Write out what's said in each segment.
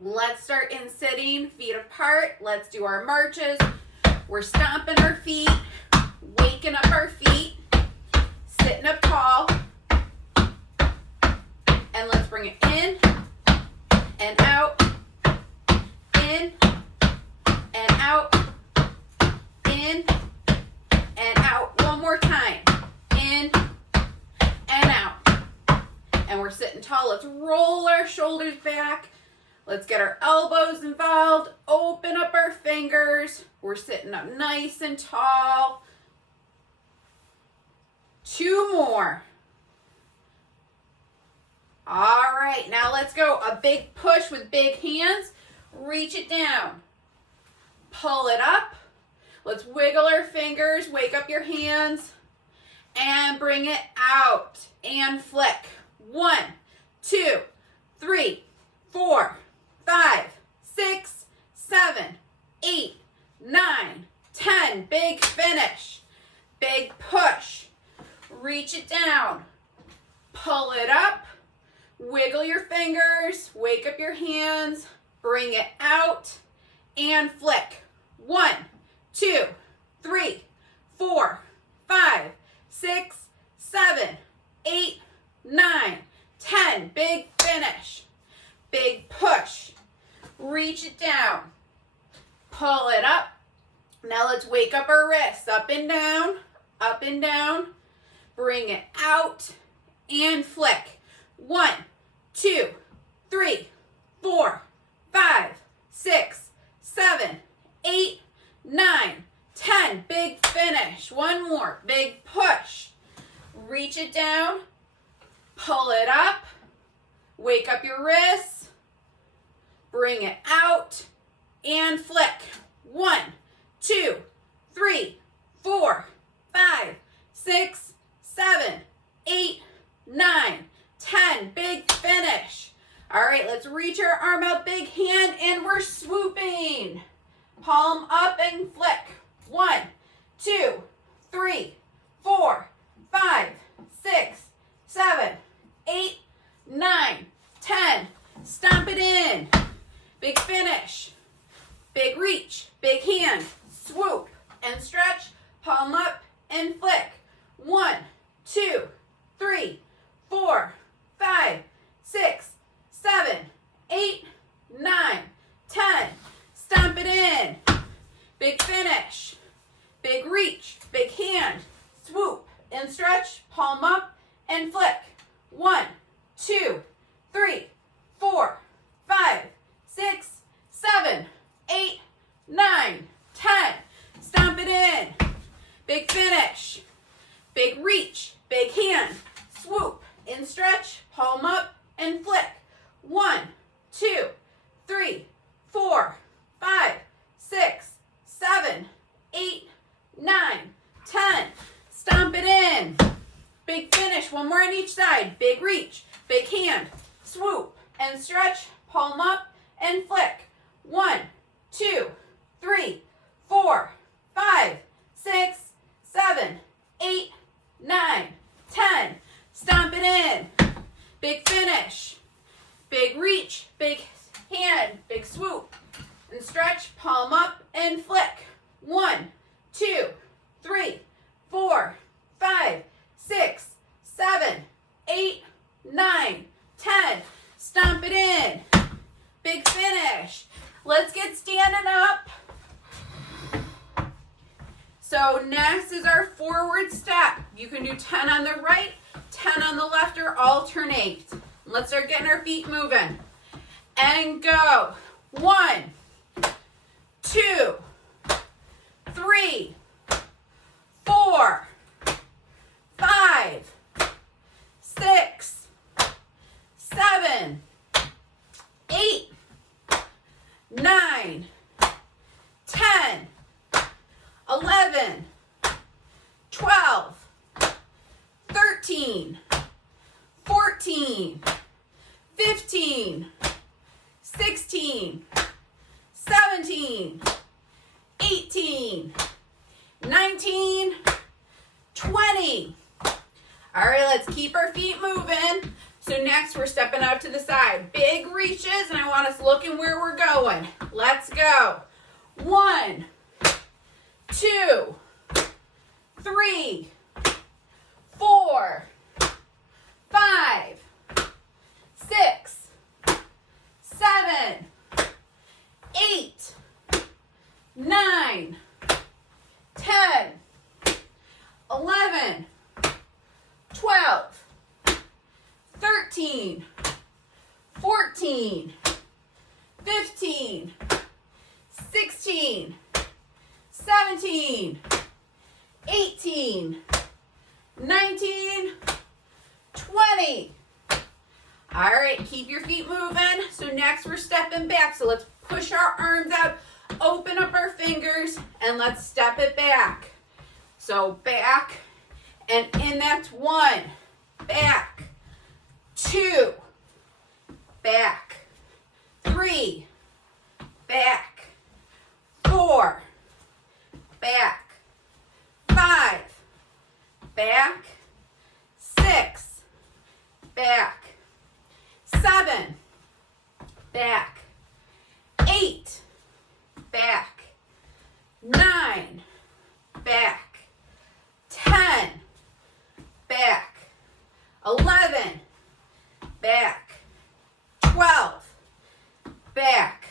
Let's start in sitting, feet apart. Let's do our marches. We're stomping our feet, waking up our feet, sitting up tall. And let's bring it in and out, in and out, in and out. One more time. In and out. And we're sitting tall. Let's roll our shoulders back. Let's get our elbows involved. Open up our fingers. We're sitting up nice and tall. 2 more. All right, now let's go. A big push with big hands. Reach it down. Pull it up. Let's wiggle our fingers. Wake up your hands. And bring it out. And flick. 1, 2, 3, 4, 5, 6, 7, 8, 9, 10. Big finish. Big push. Reach it down. Pull it up. Wiggle your fingers. Wake up your hands. Bring it out. And flick. 1, 2, 3, 4, 5, 6, 7, 8, 9, 10. Big finish. Big push. Reach it down. Pull it up. Now let's wake up our wrists. Up and down. Up and down. Bring it out. And flick. 1, 2, 3, 4, 5, 6, 7, 8, 9, 10. Big finish. One more. Big push. Reach it down. Pull it up. Wake up your wrists. Bring it out. And flick. 1, 2, 3, 4, 5, 6, 7, 8, 9, 10. Big finish. All right, let's reach our arm out, big hand, and we're swooping. Palm up and flick. 1, 2, 3, 4, 5, 6, 7, 8, 9, 10. Stomp it in. Big finish. Big reach. Big hand. Swoop and stretch. Palm up and flick. 1, 2, 3, 4, 5, 6, 7, 8, 9, 10. Stomp it in. Big finish. Big reach. Big hand. Swoop and stretch. Palm up and flick. 1, 2, 3, 4, 5, 6, 7, 8, 9, 10. Stomp it in. Big finish. Big reach. Big hand. Swoop and stretch. Palm up and flick. 1, 2, 3, 4, 5, 6, 7, 8, 9, 10. Stomp it in. Big finish. One more on each side. Big reach. Big hand. Swoop and stretch. Palm up and flick. 1, 2, 3, 4, 5, 6, 7, 8, 9, 10. Stomp it in. Big finish. Big reach. Big hand. Big swoop and stretch. Palm up and flick. 1, 2, 3, 4, 5, 6, 7, 8, 9, 10. Stomp it in. Big finish. Let's get standing up. So next is our forward step. You can do 10 on the right, 10 on the left, or alternate. Let's start getting our feet moving. And go. 1, 2, 3, 4, 5, 6, 7, 8, 9, 10, 11, 12, 13, 14, 15, 16, 17, 18, 19, 20. All right, let's keep our feet moving. So next we're stepping out to the side. Big reaches, and I want us looking where we're going. Let's go. 1, 2, 3, 4, 5, 6, 7, 8, 9, 10, 11, 12, 13, 14, 15, 16, 17, 18, 19, 20. All right, keep your feet moving. So next we're stepping back. So let's push our arms out, open up our fingers, and let's step it back. So back, and in that's 1, back, 2, back, 3, back, 4, back, 5, back, 6, back, 7, back, 8, back, 9, back, 10, back, 11, back, 12, back,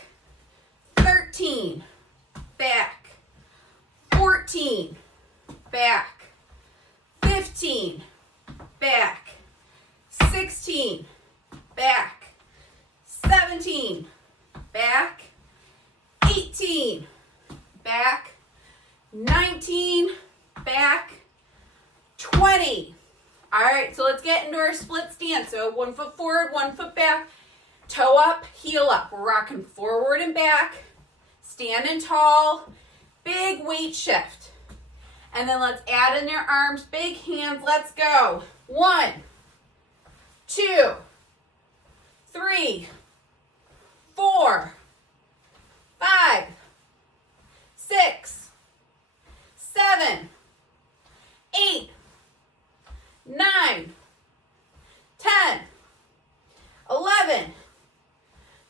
13, back, 14, back, 15, back, 16, back, 17, back, 18, back, 19, back, 20. All right, so let's get into our split stance. So 1 foot forward, 1 foot back, toe up, heel up. We're rocking forward and back, standing tall, big weight shift. And then let's add in your arms, big hands, let's go. 1, 2, 3, 4, 5, 6, 7, 8, 9, 10, 11,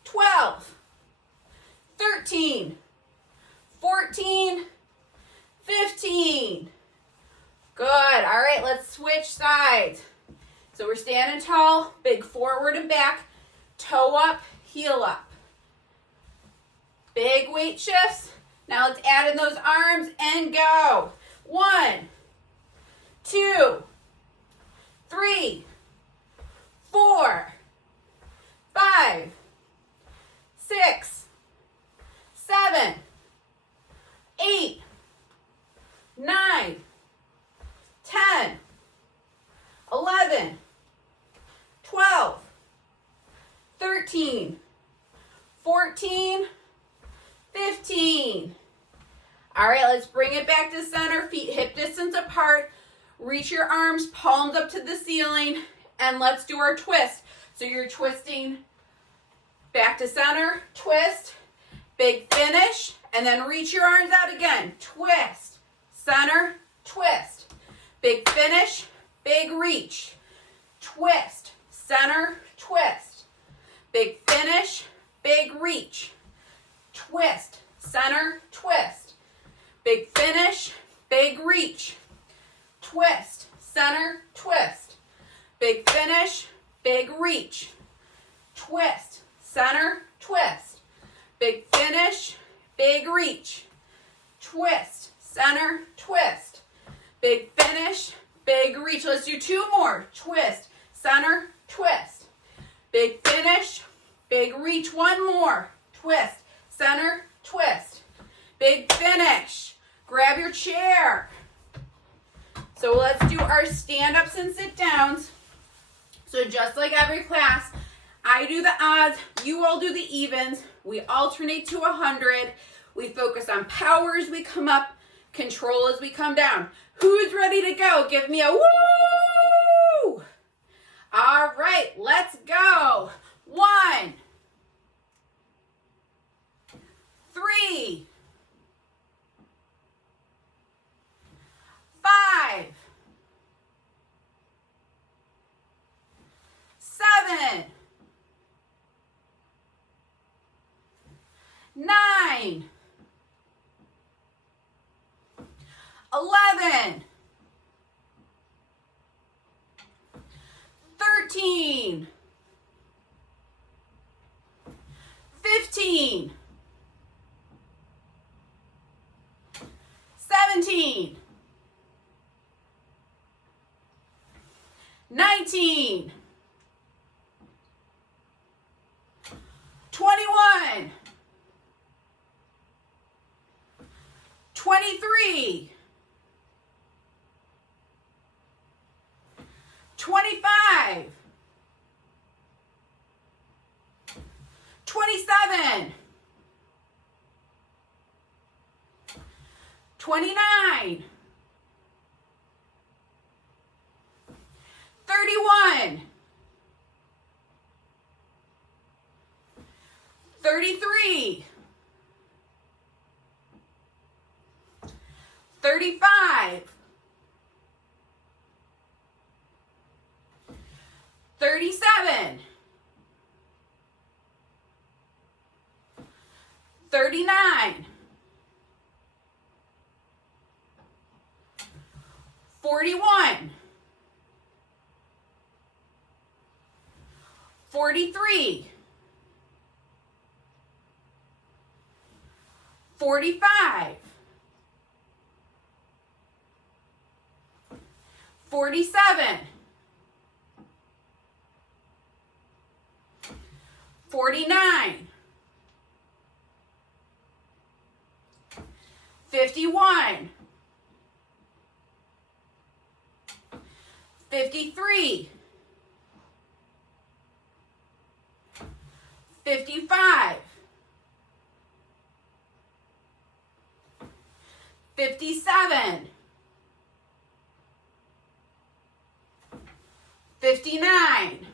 12, 13, 14, 15. Good. All right, let's switch sides. So we're standing tall, big forward and back, toe up, heel up. Big weight shifts. Now let's add in those arms and go. 1, 2, 3, 4, 5, 6, 7, 8, 9, 10, 11, 12, 13, 14, 15. All right, let's bring it back to center, feet hip distance apart. Reach your arms, palms up to the ceiling, and let's do our twist. So you're twisting back to center, twist, big finish, and then reach your arms out again. Twist, center, twist, big finish, big reach, twist, center, twist, big finish, big reach, twist, center, twist, big finish, big reach, twist, center, twist, big finish, big reach, twist, center, twist, big finish, big reach, twist, center, twist, big finish, big reach. Let's do 2 more. Twist, center, twist, big finish, big reach. 1 more. Twist, center, twist, big finish. Grab your chair. So let's do our stand-ups and sit-downs. So just like every class, I do the odds, you all do the evens. We alternate to 100. We focus on power as we come up, control as we come down. Who's ready to go? Give me a woo! All right, let's go. 1, 3, 5, 7, 11, 13, 15, 17, 19, 21, 23, 25, 27, 29, 31, 33, 35, 37, 39, 41, 43, 45, 47, 49, 51, 53, 55, 57, 59,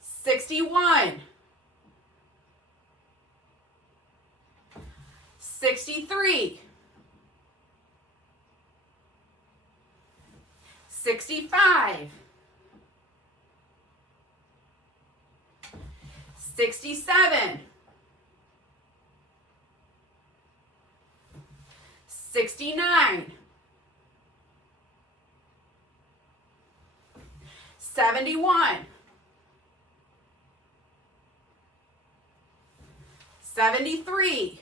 61, 63, 65, 67, 69, 71, 73,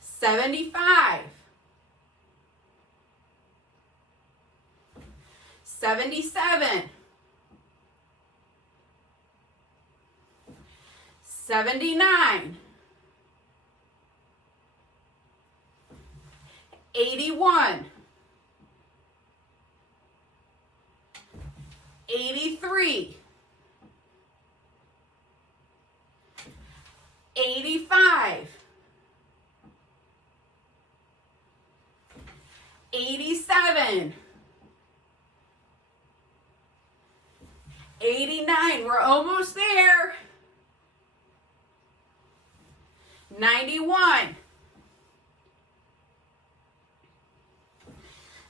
75, 77, 79, 81, 83, 85, 87, 89, we're almost there. 91,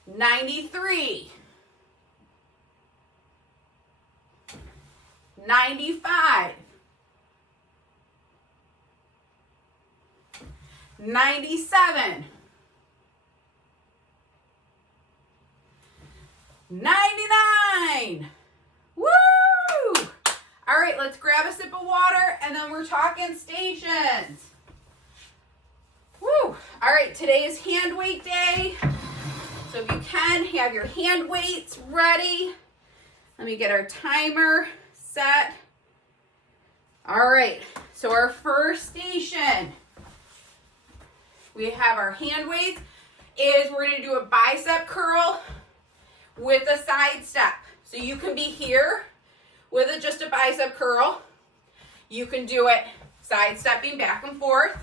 93, 95, 97, 99. Woo! All right, let's grab a sip of water and then we're talking stations. Woo! All right, today is hand weight day. So if you can, have your hand weights ready. Let me get our timer set. All right, so our first station, we have our hand weights, is we're gonna do a bicep curl with a side step. So you can be here with just a bicep curl. You can do it side stepping back and forth.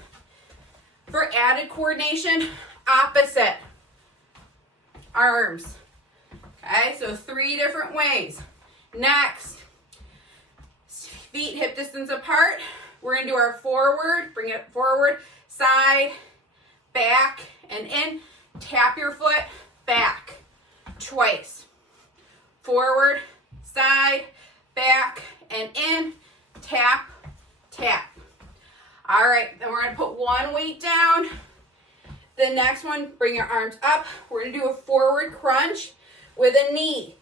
For added coordination, opposite arms. Okay, so 3 different ways. Next, feet hip distance apart. We're gonna do our forward, bring it forward, side, back, and in. Tap your foot, back, twice. Forward, side, back, and in. Tap, tap. All right, then we're gonna put one weight down. The next one, bring your arms up. We're gonna do a forward crunch with a knee.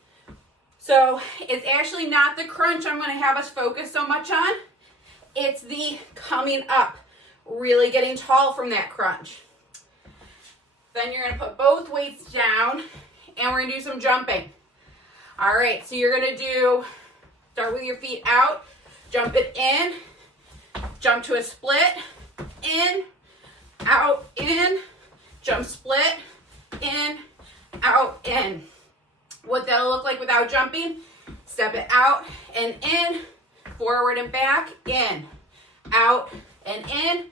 So it's actually not the crunch I'm gonna have us focus so much on. It's the coming up, really getting tall from that crunch. Then you're gonna put both weights down and we're gonna do some jumping. All right, so you're gonna start with your feet out, jump it in, jump to a split, in, out, in, jump split, in, out, in. What that'll look like without jumping, step it out and in, forward and back, in, out and in,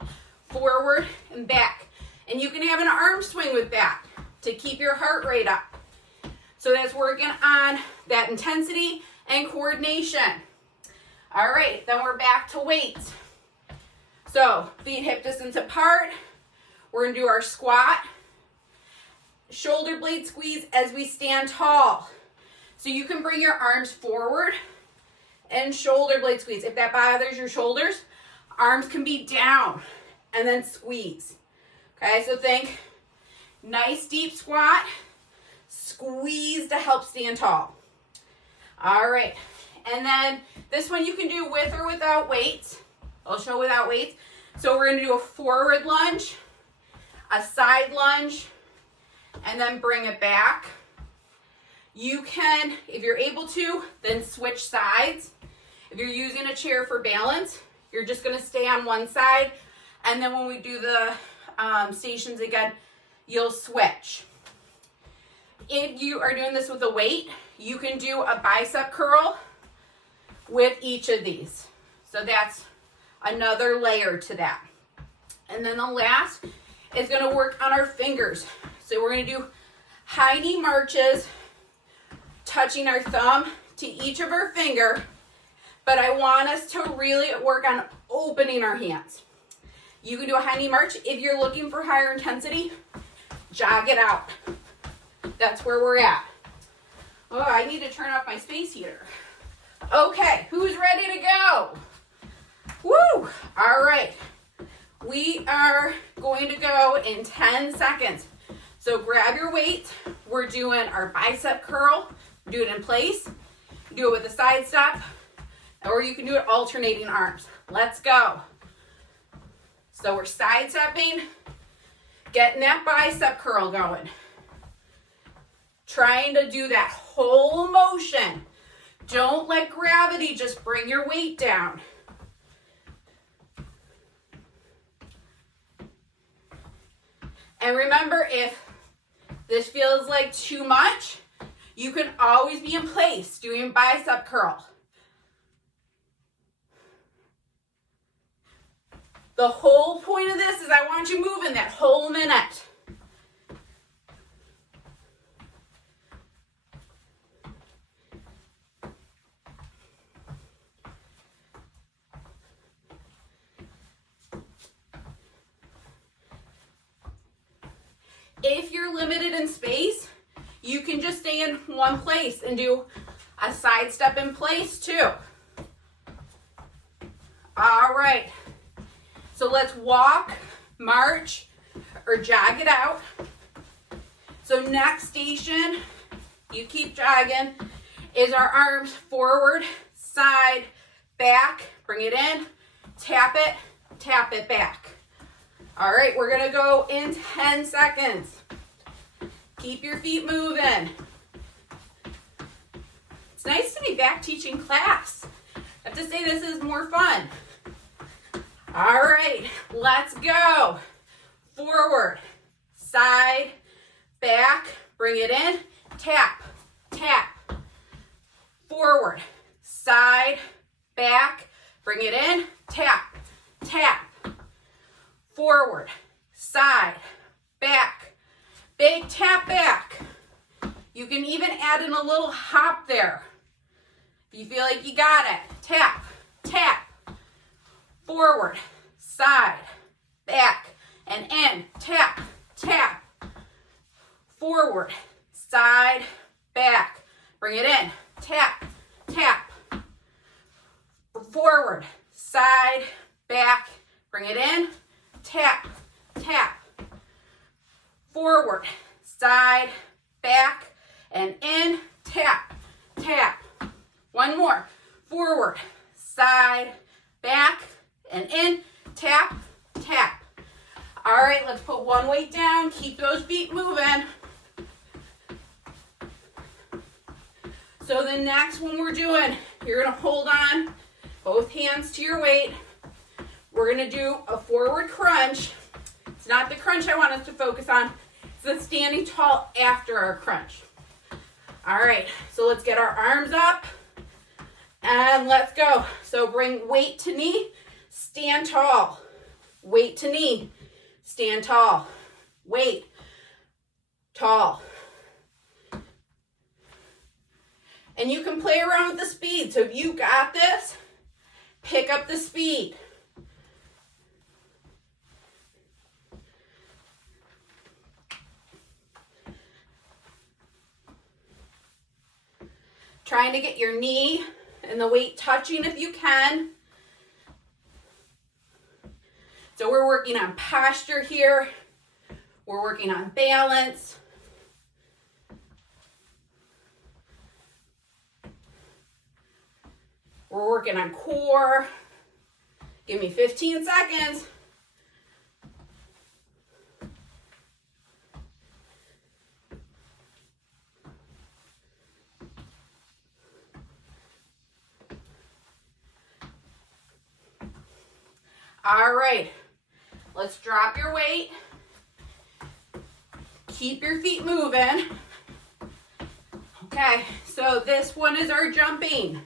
forward and back. And you can have an arm swing with that to keep your heart rate up. So that's working on that intensity and coordination. All right, then we're back to weights. So feet hip distance apart. We're gonna do our squat. Shoulder blade squeeze as we stand tall. So you can bring your arms forward and shoulder blade squeeze. If that bothers your shoulders, arms can be down and then squeeze. Okay, so think nice deep squat, squeeze to help stand tall. All right, and then this one you can do with or without weights. I'll show without weights. So we're gonna do a forward lunge, a side lunge, and then bring it back. You can, if you're able to, then switch sides. If you're using a chair for balance, you're just gonna stay on one side, and then when we do the stations again, you'll switch. If you are doing this with a weight, you can do a bicep curl with each of these. So that's another layer to that. And then the last is gonna work on our fingers. So we're gonna do high knee marches, touching our thumb to each of our finger, but I want us to really work on opening our hands. You can do a high knee march. If you're looking for higher intensity, jog it out. That's where we're at. Oh, I need to turn off my space heater. Okay, who's ready to go? Woo! All right. We are going to go in 10 seconds. So grab your weight. We're doing our bicep curl. Do it in place. Do it with a side step, or you can do it alternating arms. Let's go. So we're side stepping, getting that bicep curl going. Trying to do that whole motion. Don't let gravity just bring your weight down. And remember, if this feels like too much, you can always be in place doing bicep curl. The whole point of this is I want you moving that whole minute. If you're limited in space, you can just stay in one place and do a side step in place too. All right. So let's walk, march, or jog it out. So next station, you keep jogging, is our arms forward, side, back, bring it in, tap it back. All right, we're gonna go in 10 seconds. Keep your feet moving. It's nice to be back teaching class. I have to say this is more fun. All right, let's go. Forward, side, back, bring it in, tap, forward, side, back, bring it in, tap, forward, side, back, big tap back. You can even add in a little hop there. If you feel like you got it, tap, forward, side, back, and in, tap, forward, side, back, bring it in, tap, forward, side, back, bring it in, tap, tap, forward, side, back, and in, tap, tap. One more, forward, side, back, and in, tap, tap. All right, let's put one weight down, keep those feet moving. So the next one we're doing, you're gonna hold on, both hands to your weight. We're gonna do a forward crunch. It's not the crunch I want us to focus on, it's the standing tall after our crunch. All right, so let's get our arms up and let's go. So bring weight to knee, stand tall. Weight to knee, stand tall. Weight, tall. And you can play around with the speed. So if you got this, pick up the speed. Trying to get your knee and the weight touching if you can. So we're working on posture here. We're working on balance. We're working on core. Give me 15 seconds. All right, let's drop your weight. Keep your feet moving. Okay, so this one is our jumping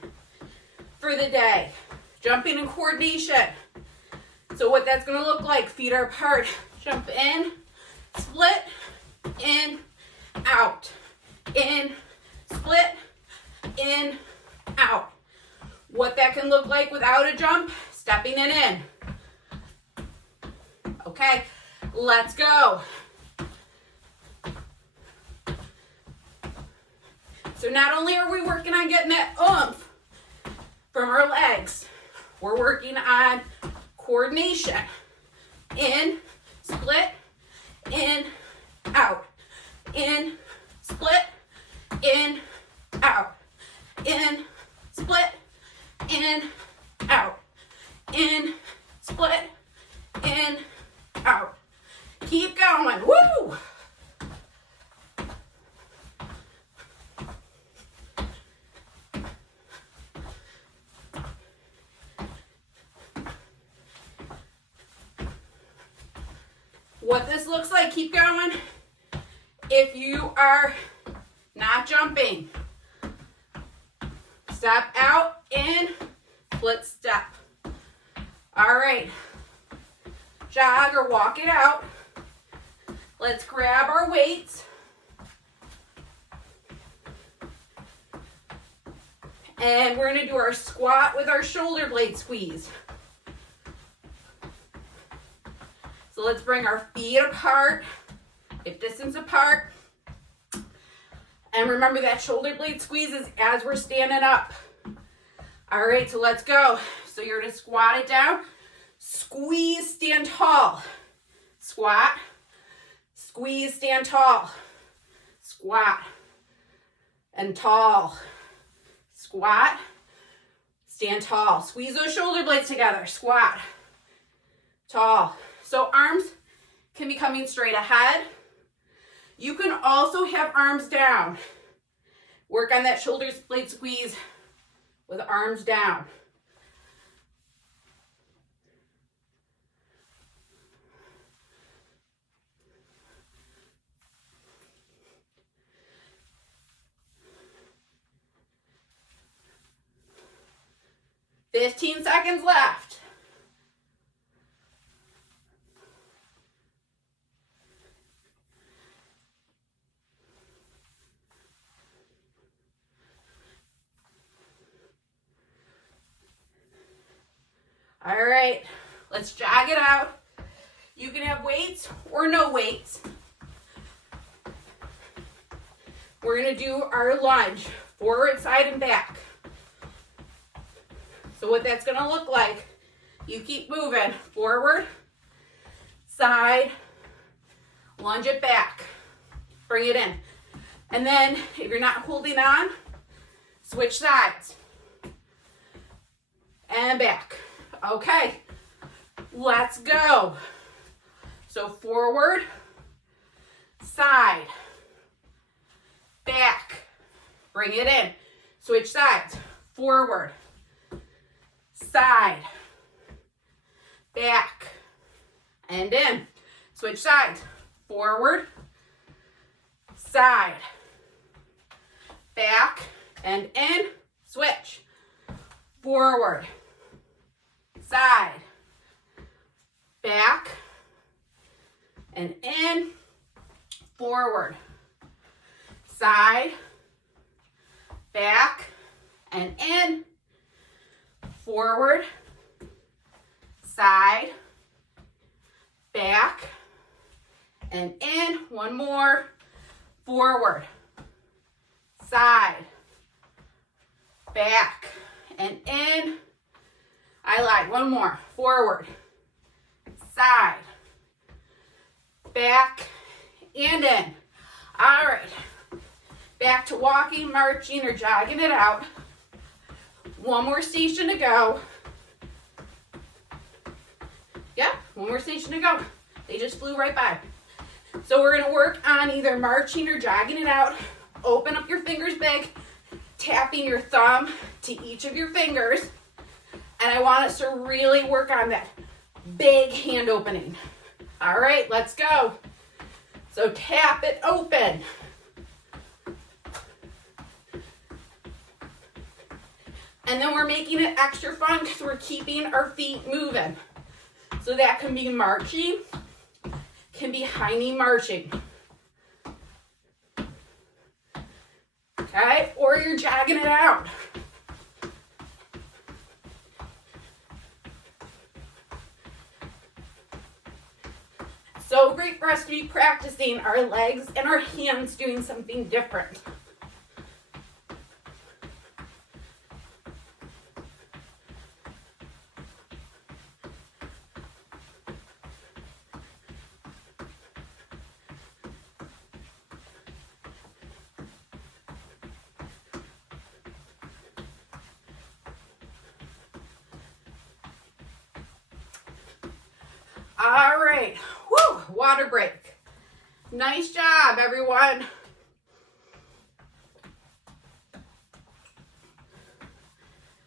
for the day. Jumping and coordination. So what that's gonna look like, feet are apart. Jump in, split, in, out. In, split, in, out. What that can look like without a jump, stepping it in. Okay, let's go. So not only are we working on getting that oomph from our legs, we're working on coordination. In, split, in, out. In, split, in, out. In, split, in, out. In, split, in, out. Keep going. Woo! What this looks like, keep going. If you are not jumping, step out, in, split step. All right. Jog or walk it out. Let's grab our weights. And we're gonna do our squat with our shoulder blade squeeze. So let's bring our feet apart, hip distance apart. And remember that shoulder blade squeeze is as we're standing up. All right, so let's go. So you're gonna squat it down. Squeeze, stand tall. Squat. Squeeze, stand tall. Squat. And tall. Squat. Stand tall. Squeeze those shoulder blades together. Squat. Tall. So arms can be coming straight ahead. You can also have arms down. Work on that shoulder blade squeeze with arms down. $15 seconds left. All right, let's jog it out. You can have weights or no weights. We're gonna do our lunge, forward, side, and back. So what that's gonna look like, You keep moving. Forward, side, lunge it back. Bring it in. And then if you're not holding on, switch sides. And back. Okay, let's go. So forward, side, back. Bring it in. Switch sides. Forward, side, back, and in. Switch sides. Forward, side, back, and in. Switch. Forward, side, back, and in. Forward, side, back, and in. Forward, side, back, and in. One more. Forward, side, back, and in. I lied. One more. Forward, side, back, and in. All right. Back to walking, marching, or jogging it out. One more station to go. Yep, one more station to go. They just flew right by. So we're gonna work on either marching or jogging it out. Open up your fingers big, tapping your thumb to each of your fingers. And I want us to really work on that big hand opening. All right, let's go. So tap it open. And then we're making it extra fun because we're keeping our feet moving. So that can be marching, can be high knee marching. Okay, or you're jogging it out. So great for us to be practicing our legs and our hands doing something different. All right, woo, water break. Nice job, everyone.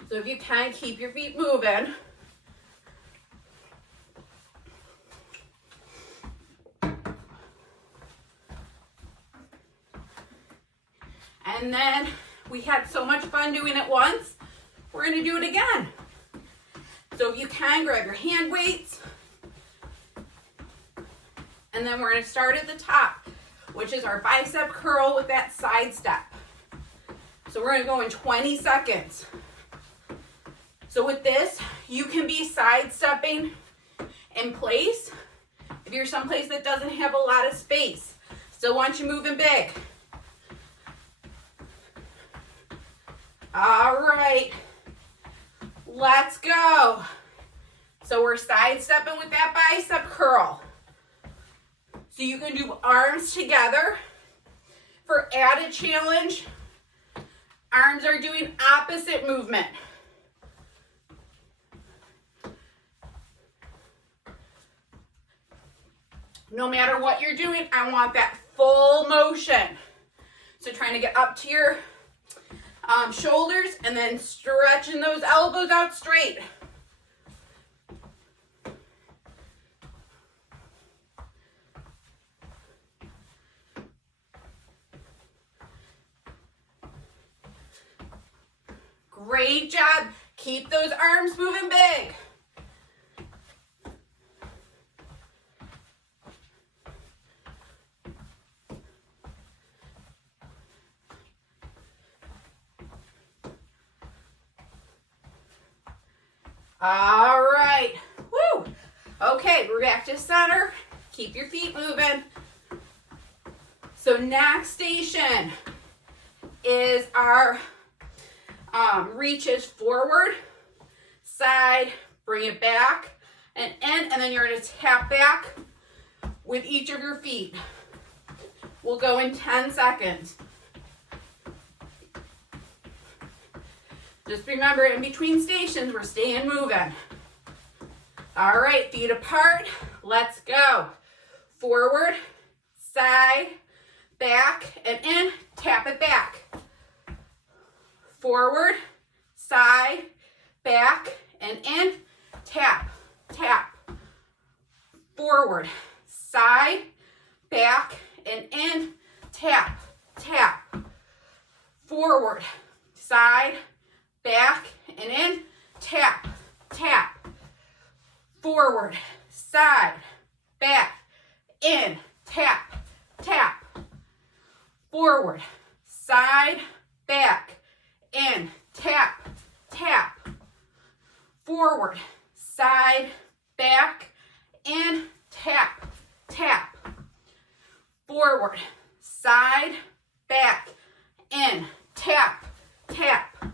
So if you can, keep your feet moving. And then we had so much fun doing it once, we're gonna do it again. So if you can, grab your hand weights. And then we're going to start at the top, which is our bicep curl with that side step. So we're going to go in 20 seconds. So with this, you can be side stepping in place if you're someplace that doesn't have a lot of space. Still want you moving big. All right, let's go. So we're side stepping with that bicep curl. So you can do arms together. For added challenge, arms are doing opposite movement. No matter what you're doing, I want that full motion. So trying to get up to your shoulders and then stretching those elbows out straight. Great job. Keep those arms moving big. All right. Woo. Okay, we're back to center. Keep your feet moving. So next station is our reaches forward, side, Bring it back and in, and then you're going to tap back with each of your feet. We'll go in 10 seconds. Just remember, in between stations, we're staying moving. All right, feet apart. Let's go. Forward, side, back, and in. Tap it back. Forward, side, back, and in. Tap, tap. Forward, side, back, and in. Tap, tap. Forward, side, back, and in. Tap, tap. Forward, side, back, in. Tap, tap. Forward, side, back, in. Tap, tap. Forward, side, back, in. Tap, tap. Forward, side, back, in. Tap, tap.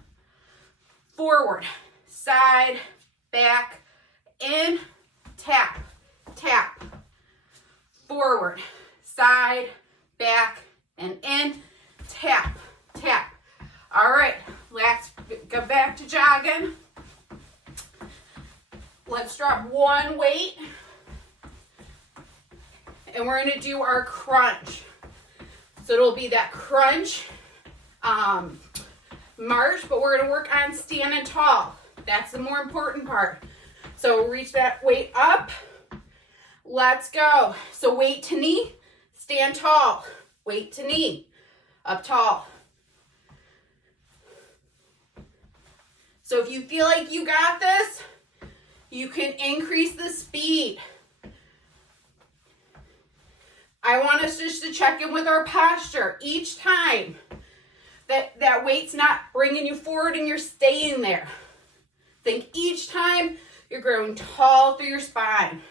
Forward, side, back, in. Tap, tap. Forward, side, back, and in. Tap, tap. All right, let's go back to jogging. Let's drop one weight. And we're going to do our crunch. So it'll be that crunch march, but we're going to work on standing tall. That's the more important part. So reach that weight up. Let's go. So weight to knee, stand tall. Weight to knee, up tall. So if you feel like you got this, you can increase the speed. I want us just to check in with our posture each time that weight's not bringing you forward and you're staying there. Think each time you're growing tall through your spine.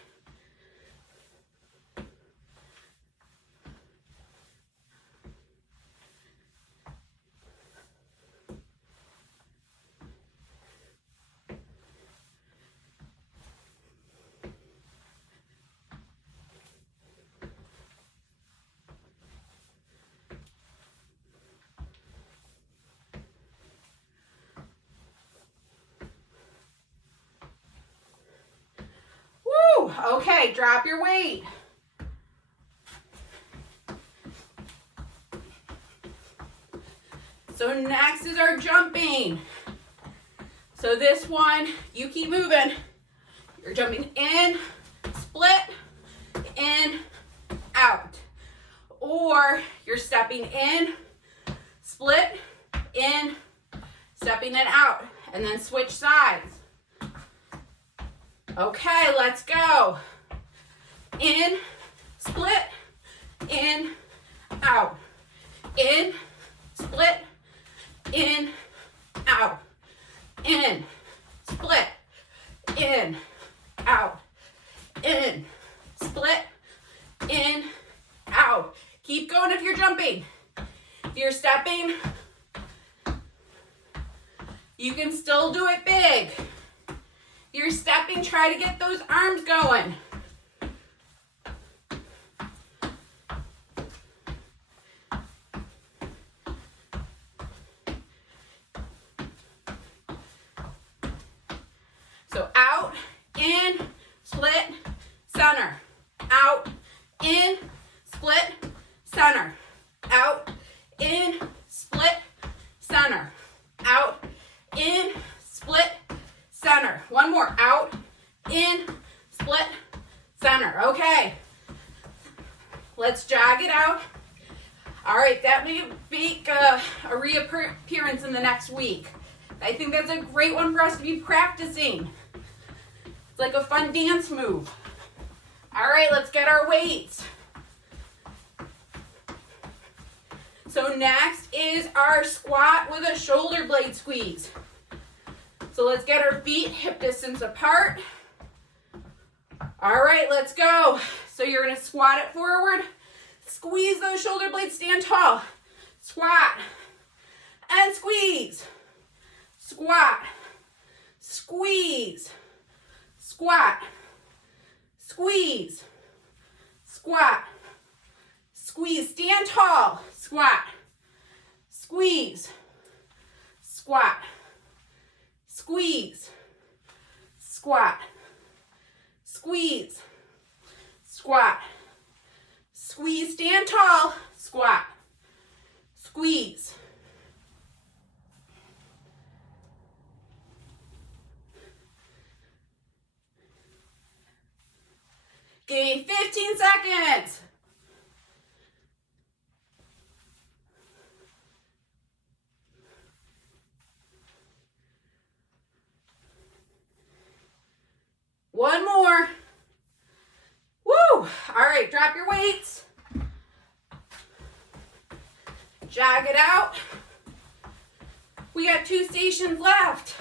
Okay, drop your weight. So next is our jumping. So this one, you keep moving. You're jumping in, split, in, out. Or you're stepping in, split, in, stepping it out. And then switch sides. Okay, let's go. In, split, in, out. In, split, in, out. In, split, in, out. In, split, in, out. Keep going if you're jumping. If you're stepping, you can still do it big. You're stepping, try to get those arms going. So out, in, split, center. Out, in, split, center. Out, in, split, center. Out, in, split, center. One more. Out, in, split, center. Okay. Let's jog it out. All right, that may make a reappearance in the next week. I think that's a great one for us to be practicing. It's like a fun dance move. All right, let's get our weights. So next is our squat with a shoulder blade squeeze. So let's get our feet hip distance apart. All right, let's go. So you're gonna squat it forward, squeeze those shoulder blades, stand tall. Squat and squeeze. Squat, squeeze, squat, squeeze, squat, squeeze, stand tall, squat, squeeze, squat, squeeze, squat, squeeze, squat, squeeze, stand tall, squat, squeeze. Give me 15 seconds. One more. Woo! All right, drop your weights. Jog it out. We got 2 stations left.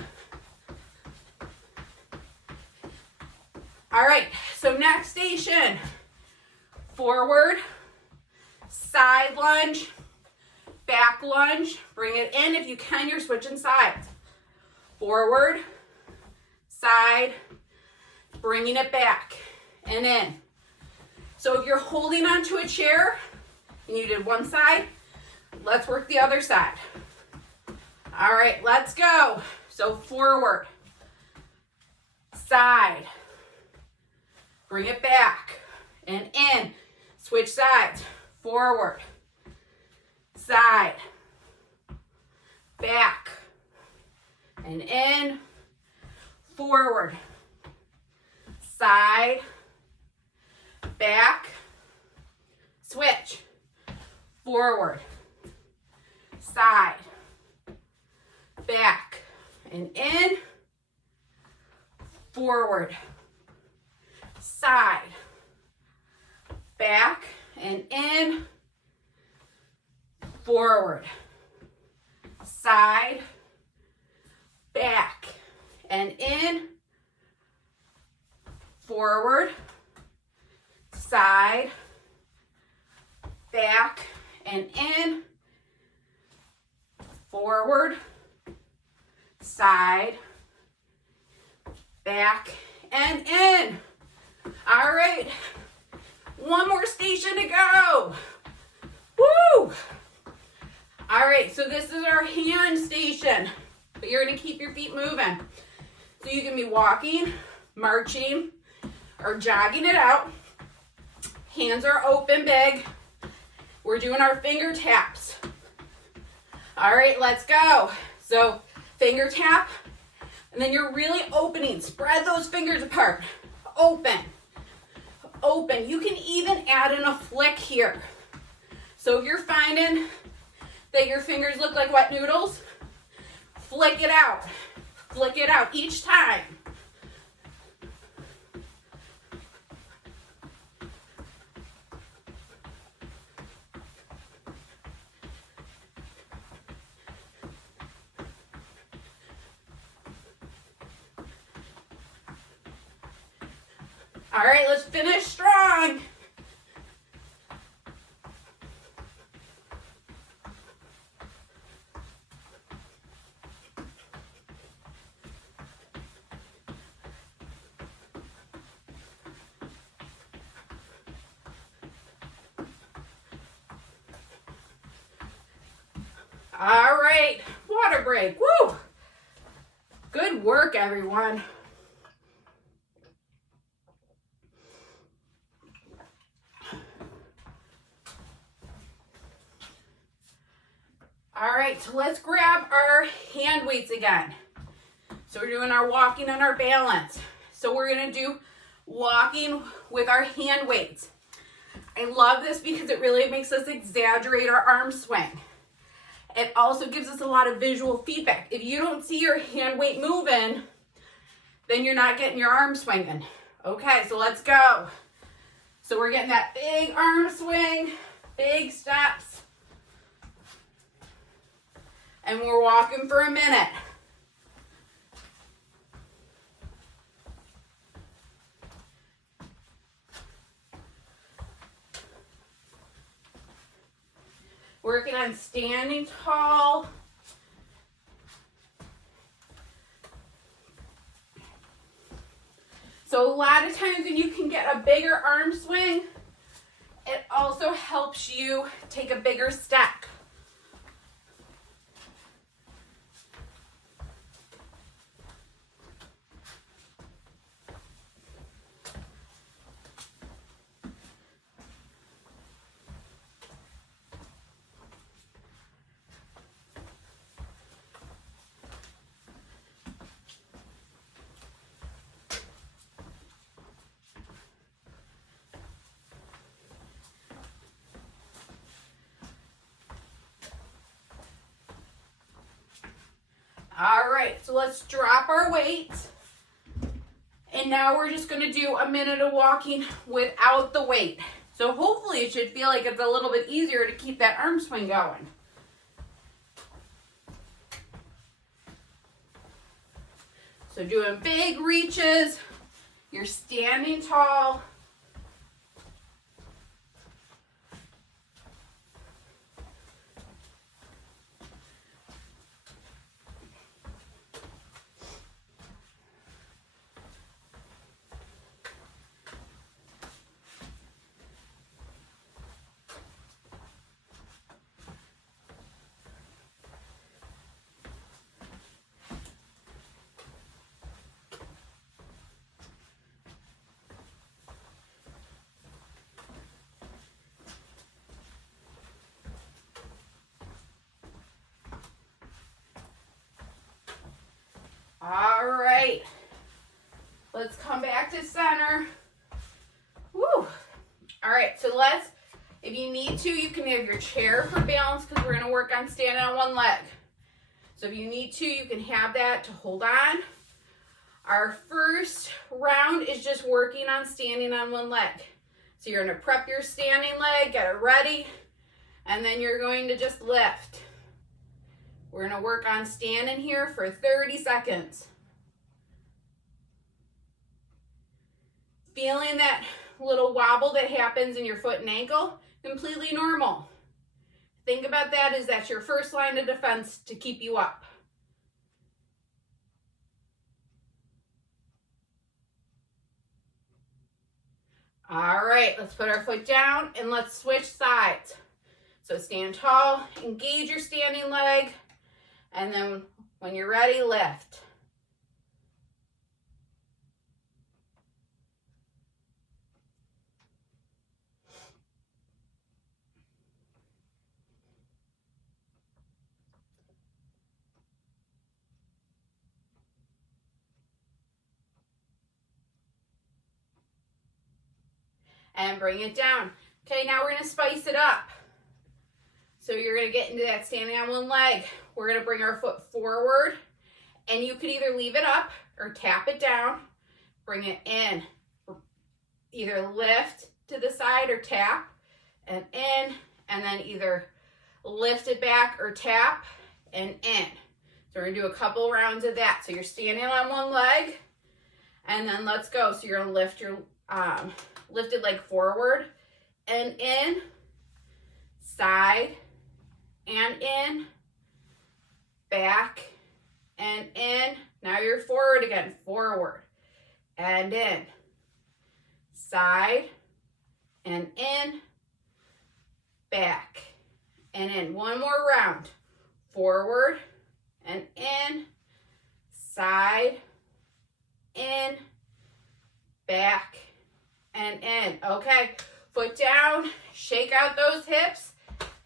All right, so next station, forward, side lunge, back lunge. Bring it in. If you can, you're switching sides. Forward, side, bringing it back and in. So if you're holding onto a chair and you did one side, let's work the other side. All right, let's go. So forward, side, bring it back and in. Switch sides. Forward, side, back and in. Forward, side, back, switch. Forward, side, back and in. Forward, side, back and in. Forward, side, back and in. Forward, side, back and in. Forward, side, back and in. All right, one more station to go. Woo! All right, so this is our hand station, but you're gonna keep your feet moving. So you can be walking, marching, or jogging it out. Hands are open big. We're doing our finger taps. All right, let's go. So finger tap, and then you're really opening. Spread those fingers apart. Open, open. You can even add in a flick here. So if you're finding that your fingers look like wet noodles, flick it out. Flick it out each time. All right, let's finish strong. All right, water break. Woo! Good work, everyone. All right, so let's grab our hand weights again. So we're doing our walking and our balance. So we're gonna do walking with our hand weights. I love this because it really makes us exaggerate our arm swing. It also gives us a lot of visual feedback. If you don't see your hand weight moving, then you're not getting your arm swinging. Okay, so let's go. So we're getting that big arm swing, big steps. And we're walking for a minute. Working on standing tall. So a lot of times when you can get a bigger arm swing, it also helps you take a bigger step. All right, so let's drop our weights. And now we're just gonna do a minute of walking without the weight. So hopefully it should feel like it's a little bit easier to keep that arm swing going. So doing big reaches, you're standing tall. All right, let's come back to center. Woo. All right, so if you need to, you can have your chair for balance because we're gonna work on standing on one leg. So if you need to, you can have that to hold on. Our first round is just working on standing on one leg. So you're gonna prep your standing leg, get it ready, and then you're going to just lift. We're going to work on standing here for 30 seconds. Feeling that little wobble that happens in your foot and ankle, completely normal. Think about that as that's your first line of defense to keep you up. All right, let's put our foot down and let's switch sides. So stand tall, engage your standing leg. And then when you're ready, lift. And bring it down. Okay, now we're going to spice it up. So you're going to get into that standing on one leg. We're going to bring our foot forward, and you can either leave it up or tap it down. Bring it in. Either lift to the side or tap and in, and then either lift it back or tap and in. So we're going to do a couple rounds of that. So you're standing on one leg, and then let's go. So you're going to lift your lifted leg forward and in, side and in, back and in. Now you're forward again, forward and in, side and in, back and in. One more round, forward and in, side, in, back and in. Okay, foot down, shake out those hips,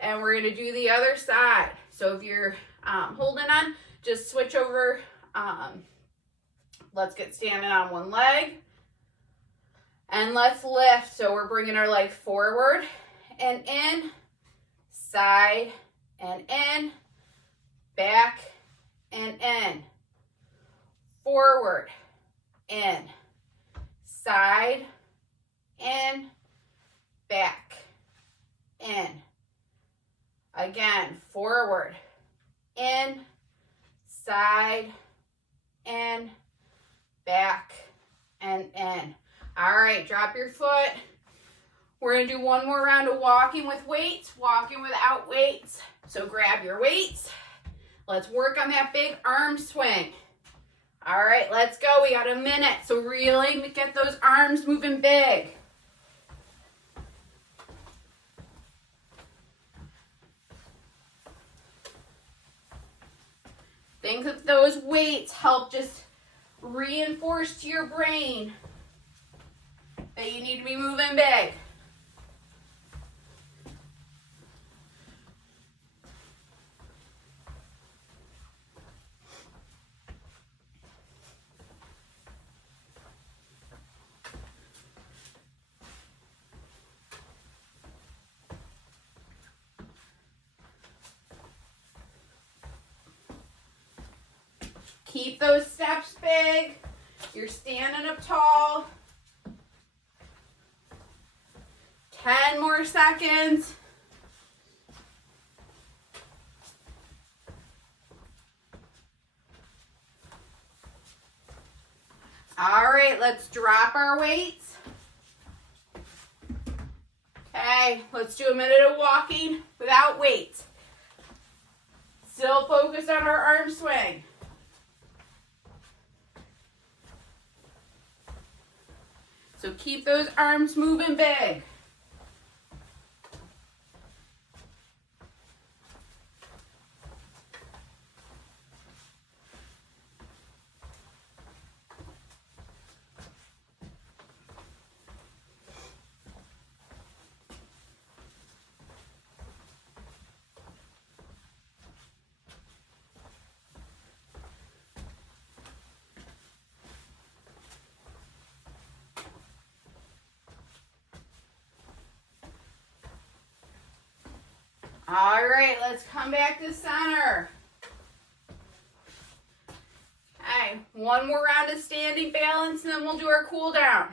and we're going to do the other side. So if you're holding on, just switch over. Let's get standing on one leg. And let's lift. So we're bringing our leg forward and in, side and in, back and in, forward, in, side, in, back, in. Again, forward, in, side, in, back, and in. All right, drop your foot. We're gonna do one more round of walking with weights, walking without weights. So grab your weights. Let's work on that big arm swing. All right, let's go. We got a minute. So really get those arms moving big. Think that those weights help just reinforce to your brain that you need to be moving big. Keep those steps big. You're standing up tall. 10 more seconds. All right, let's drop our weights. Okay, let's do a minute of walking without weights. Still focus on our arm swing. So keep those arms moving big. All right, let's come back to center. Okay, one more round of standing balance, and then we'll do our cool down.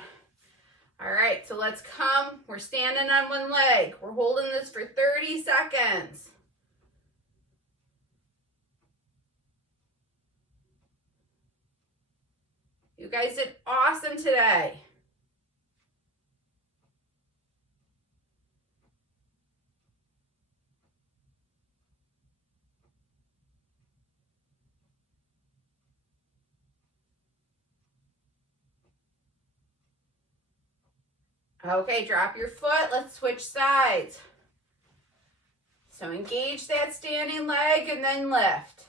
All right, so let's come. We're standing on one leg. We're holding this for 30 seconds. You guys did awesome today. Okay, drop your foot. Let's switch sides. So engage that standing leg and then lift.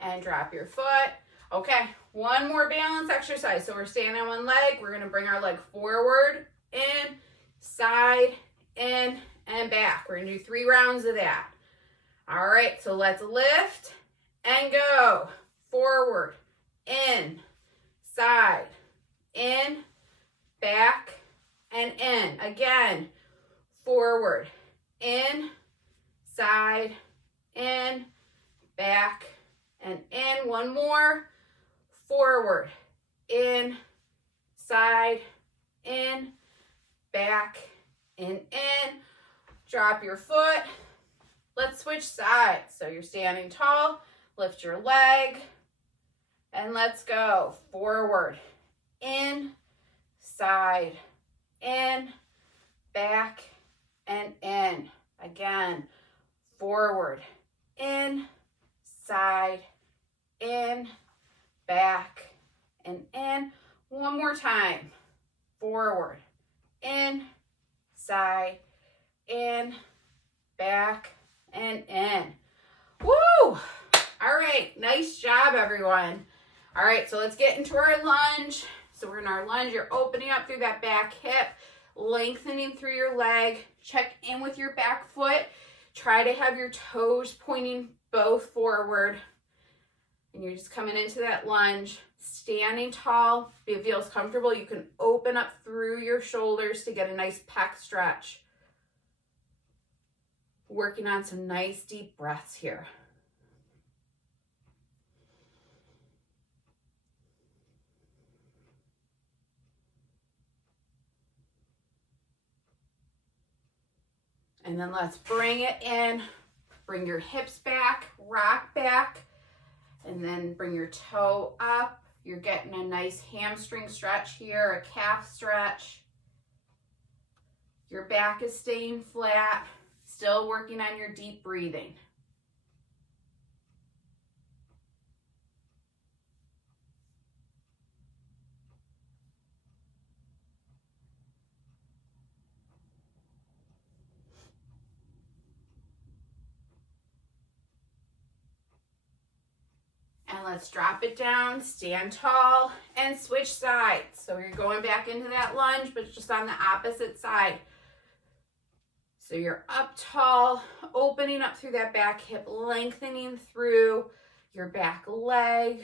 And drop your foot. Okay, one more balance exercise. So we're standing on one leg. We're gonna bring our leg forward, in, side, in, and back. We're gonna do 3 rounds of that. All right, so let's lift and go. Forward, in, side, in, back, and in. Again, forward, in, side, in, back, and in. One more. Forward, in, side, in, back, and in. Drop your foot. Let's switch sides. So you're standing tall. Lift your leg. And let's go. Forward, in, side, in, back, and in. Again, forward, in, side, in, back, and in. One more time. Forward, in, side, in, back, and in. Woo! All right, nice job, everyone. All right, so let's get into our lunge. So we're in our lunge. You're opening up through that back hip, lengthening through your leg. Check in with your back foot. Try to have your toes pointing both forward. And you're just coming into that lunge, standing tall. If it feels comfortable, you can open up through your shoulders to get a nice pec stretch. Working on some nice deep breaths here. And then let's bring it in. Bring your hips back, rock back, and then bring your toe up. You're getting a nice hamstring stretch here, a calf stretch. Your back is staying flat, still working on your deep breathing. And let's drop it down, stand tall, and switch sides. So you're going back into that lunge, but just on the opposite side. So you're up tall, opening up through that back hip, lengthening through your back leg.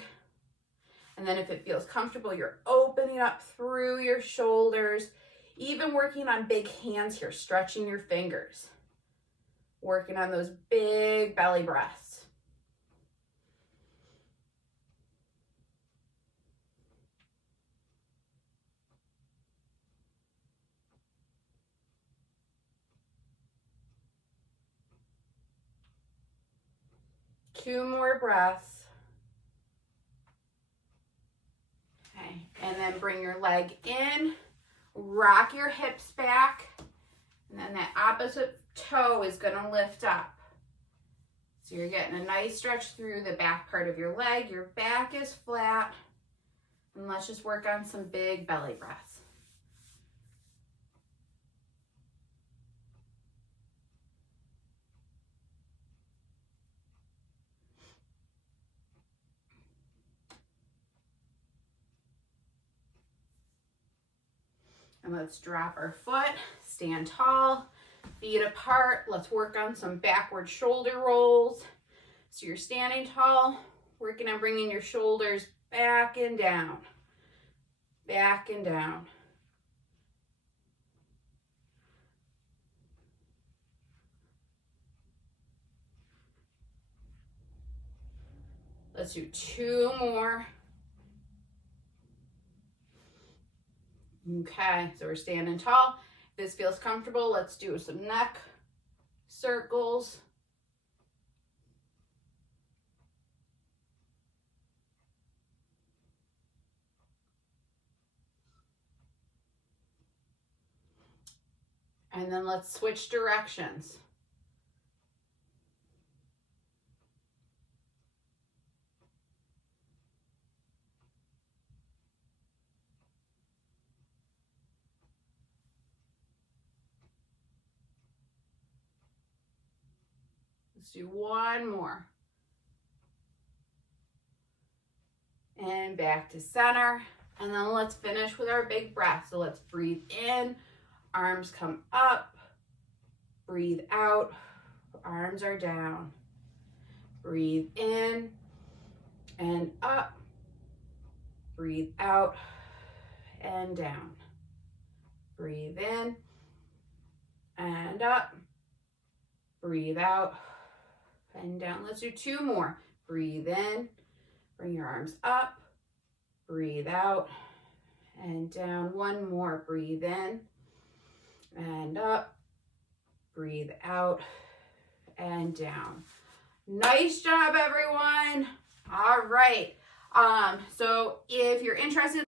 And then if it feels comfortable, you're opening up through your shoulders, even working on big hands here, stretching your fingers, working on those big belly breaths. Two more breaths. Okay, and then bring your leg in, rock your hips back, and then that opposite toe is going to lift up. So you're getting a nice stretch through the back part of your leg. Your back is flat, and let's just work on some big belly breaths. And let's drop our foot, stand tall, feet apart. Let's work on some backward shoulder rolls. So you're standing tall, working on bringing your shoulders back and down, back and down. Let's do two more. Okay, so we're standing tall. If this feels comfortable, let's do some neck circles. And then let's switch directions. Let's do one more. And back to center. And then let's finish with our big breath. So let's breathe in, arms come up, breathe out, arms are down. Breathe in and up, breathe out and down. Breathe in and up, breathe out and down. Let's do two more. Breathe in, bring your arms up, breathe out and down. One more. Breathe in and up, breathe out and down. Nice job, everyone. All right. So if you're interested